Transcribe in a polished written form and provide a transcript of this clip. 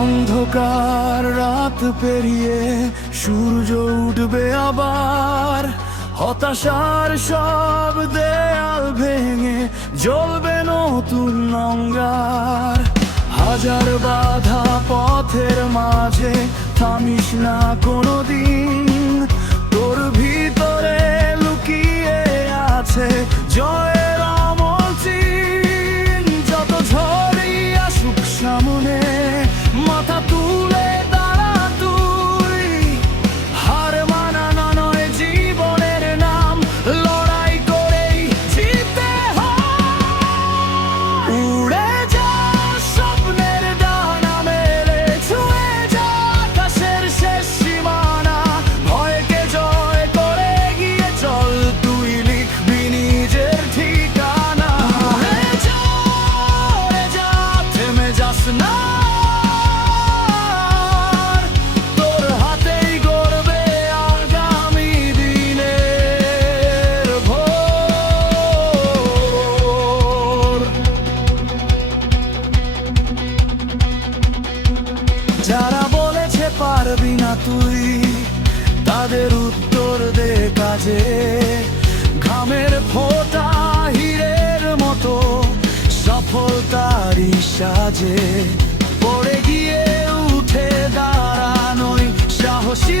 অন্ধকার রাত পেরিয়ে সূর্য উঠবে আবার, হতাশার সব দেয়াল ভেঙে জ্বলবে নতুন অঙ্গার। হাজার বাধা পথের মাঝে থামিস না কোনোদিন, তোর ভিতরে লুকিয়ে আছে জয়ের অমর চিহ্ন। যত ঝড়ই আসুক সামনে, মাথা তুলে দাঁড়া তুই, হার মানা নয় জীবনের নাম, লড়াই করেই জিততে হয়। উড়ে যা স্বপ্নের ডানা মেলে, ছুঁয়ে যা আকাশের শেষ সীমানা, ভয়কে জয় করে গিয়ে চল, তুই লিখবি নিজের ঠিকানা। উড়ে যা থেমে যাস না, যারা বলেছে পারবি না তুই, তাদের উত্তর দে কাজে। ঘামের ফোঁটা হীরের মতো সফলতারই সাজে, পড়ে গিয়ে উঠে দাঁড়ানোই সাহসী।